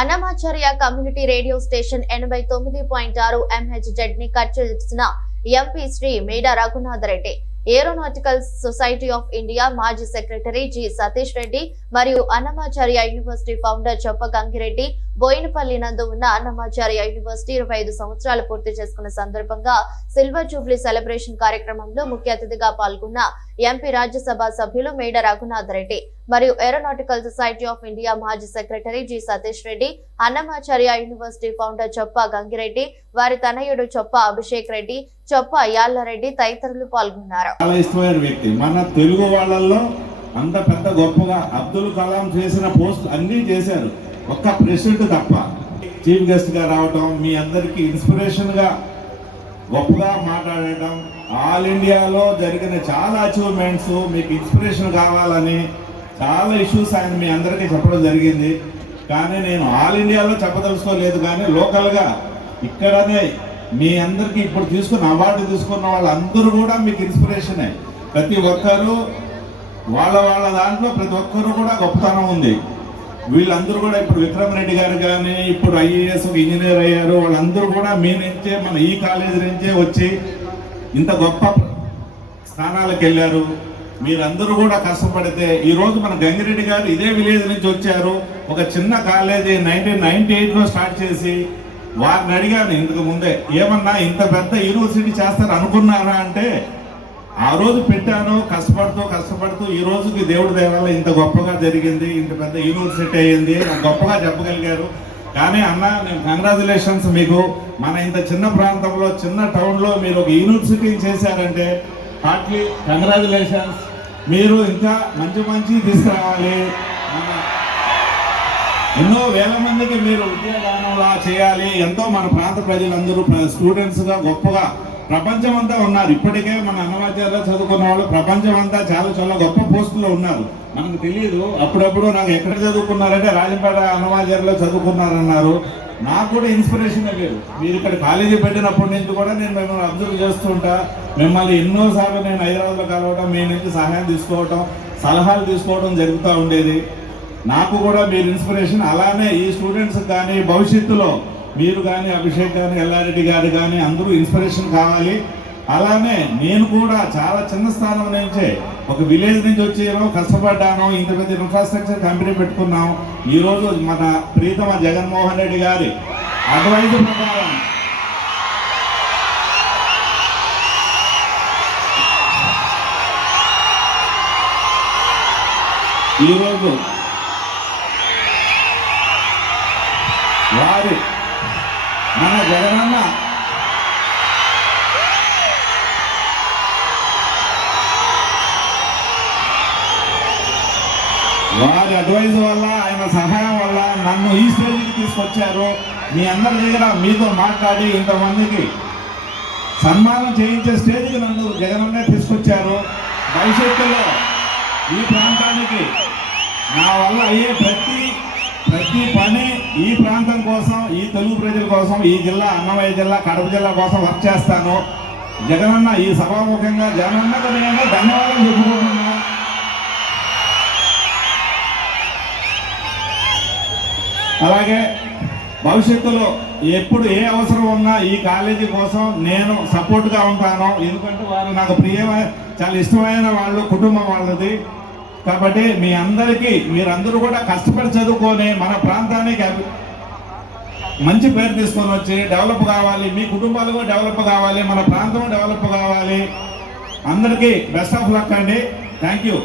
Annamacharya community radio station 89.6 MHz ని cut చేసిన MP Shri Meda Raghunath Reddy, aeronautical society of India మాజీ secretary G Satish Reddy మరియు అన్నమాచార్య యూనివర్సిటీ ఫౌండర్ చొప్ప గంగిరెడ్డి బోయినపల్లి నందు ఉన్న అన్నమాచార్య యూనివర్సిటీ 25 సంవత్సరాలు పూర్తి చేసుకున్న సందర్భంగా సిల్వర్ జూబ్లీ సెలబ్రేషన్ కార్యక్రమంలో ముఖ్య అతిథిగా పాల్గొన్న ఎంపీ రాజ్యసభ సభ్యులు మేడా రఘునాథ్ రెడ్డి మరియు ఏరోనాటికల్ సొసైటీ ఆఫ్ ఇండియా మాజీ secretary G Satish Reddy, Annamacharya university founder Choppa Gangireddy, వారి తనయుడు చొప్ప అభిషేక్ రెడ్డి, చొప్ప యాళ్లరెడ్డి తదితరులు పాల్గొన్నారు. చాలా ఇష్టమైన వ్యక్తి. మన తెలుగు వాళ్ళల్లో అంత పెద్ద గొప్పగా అబ్దుల్ కలాం చేసిన పోస్ట్ అన్ని చేశారు, ఒక్క ప్రెసిడెంట్ తప్ప. చీఫ్ గెస్ట్ గా రావటం, మీ అందరికి ఇన్స్పిరేషన్ గా గొప్పగా మాట్లాడటం, ఆల్ ఇండియాలో జరిగిన చాలా అచీవ్మెంట్స్ మీకు ఇన్స్పిరేషన్ కావాలని చాలా ఇష్యూస్ ఆయన మీ అందరికీ చెప్పడం జరిగింది. కానీ నేను ఆల్ ఇండియాలో చెప్పదలుచుకోలేదు, కానీ లోకల్గా ఇక్కడనే మీ అందరికీ ఇప్పుడు తీసుకున్న అవార్డు తీసుకున్న వాళ్ళందరూ కూడా మీకు ఇన్స్పిరేషనే. ప్రతి ఒక్కరూ వాళ్ళ దాంట్లో ప్రతి ఒక్కరూ కూడా గొప్పతనం ఉంది. వీళ్ళందరూ కూడా ఇప్పుడు విక్రమ్ రెడ్డి గారు కానీ ఇప్పుడు IAS ఇంజనీర్ అయ్యారు, వాళ్ళందరూ కూడా మీ నుంచే మన ఈ కాలేజీ నుంచే వచ్చి ఇంత గొప్ప స్థానాలకు వెళ్ళారు. మీరందరూ కూడా కష్టపడితే ఈరోజు మన గంగిరెడ్డి గారు ఇదే విలేజ్ నుంచి వచ్చారు. ఒక చిన్న కాలేజీ 1998లో స్టార్ట్ చేసి వారిని అడిగాను ఇంతకు ముందే, ఏమన్నా ఇంత పెద్ద యూనివర్సిటీ చేస్తారు అనుకున్నారా అంటే, ఆ రోజు పెట్టాను కష్టపడుతూ ఈ రోజుకి దేవుడి దయ వల్ల ఇంత గొప్పగా జరిగింది, ఇంత పెద్ద యూనివర్సిటీ అయ్యింది, గొప్పగా చెప్పగలిగారు. కానీ అన్న, నేను కంగ్రాచులేషన్స్ మీకు. మన ఇంత చిన్న ప్రాంతంలో చిన్న టౌన్లో మీరు ఒక యూనివర్సిటీని చేశారంటే హార్ట్లీ కంగ్రాచులేషన్స్. మీరు ఇంకా మంచి తీసుకురావాలి. ఎన్నో వేల మందికి మీరు ఉద్యోగానంలా చేయాలి. ఎంతో మన ప్రాంత ప్రజలందరూ స్టూడెంట్స్గా గొప్పగా ప్రపంచం అంతా ఉన్నారు. ఇప్పటికే మన అన్నమాచార్యలో చదువుకున్న వాళ్ళు ప్రపంచం అంతా చాలా గొప్ప పోస్టులో ఉన్నారు. మనకు తెలియదు. అప్పుడప్పుడు నాకు ఎక్కడ చదువుకున్నారంటే రాజంపేట అన్నమాచార్యలో చదువుకున్నారన్నారు. నాకు కూడా ఇన్స్పిరేషన్ లేదు. మీరు ఇక్కడ కాలేజీ పెట్టినప్పటి నుంచి కూడా నేను మిమ్మల్ని అబ్జర్వ్ చేస్తుంటా. మిమ్మల్ని ఎన్నోసార్లు నేను హైదరాబాద్లో కలవడం, మీ నుంచి సహాయం తీసుకోవటం, సలహాలు తీసుకోవడం జరుగుతూ ఉండేది. నాకు కూడా మీరు ఇన్స్పిరేషన్. అలానే ఈ స్టూడెంట్స్ కానీ భవిష్యత్తులో మీరు కానీ అభిషేక్ కానీ ఎల్లారెడ్డి గారు కానీ అందరూ ఇన్స్పిరేషన్ కావాలి. అలానే నేను కూడా చాలా చిన్న స్థానం నుంచే ఒక విలేజ్ నుంచి వచ్చాను, కష్టపడ్డాను, ఇంత పెద్ద ఇన్ఫ్రాస్ట్రక్చర్ కంపెనీ పెట్టుకున్నాం. ఈరోజు మన ప్రీతమ జగన్మోహన్ రెడ్డి గారి అడ్వైజ్ ప్రకారం ఈరోజు వారి మన జగనన్న వారి అడ్వైజ్ వల్ల, ఆయన సహాయం వల్ల నన్ను ఈ స్టేజ్కి తీసుకొచ్చారు. మీ అందరి దగ్గర మీతో మాట్లాడి ఇంతమందికి సన్మానం చేయించే స్టేజ్కి నన్ను జగనన్నే తీసుకొచ్చారు. భవిష్యత్తులో ఈ ప్రాంతానికి నా వల్ల అయ్యే ప్రతి పని ఈ ప్రాంతం కోసం, ఈ తెలుగు ప్రజల కోసం, ఈ జిల్లా అన్నమయ్య జిల్లా, కడప జిల్లా కోసం వర్క్ చేస్తాను. జగనన్న ఈ సభాముఖంగా జగనన్నకు నేను ధన్యవాదాలు చెప్పుకుంటున్నా. అలాగే భవిష్యత్తులో ఎప్పుడు ఏ అవసరం ఉన్నా ఈ కాలేజీ కోసం నేను సపోర్ట్గా ఉంటాను. ఎందుకంటే వారు నాకు ప్రియమైన, చాలా ఇష్టమైన వాళ్ళు, కుటుంబం వాళ్ళది. కాబట్టి మీ అందరికీ, మీరందరూ కూడా కష్టపడి చదువుకొని మన ప్రాంతానికి మంచి పేరు తీసుకొని వచ్చి డెవలప్ కావాలి. మీ కుటుంబాలు కూడా డెవలప్ కావాలి, మన ప్రాంతం డెవలప్ కావాలి. అందరికీ బెస్ట్ ఆఫ్ లక్ అండి. Thank you.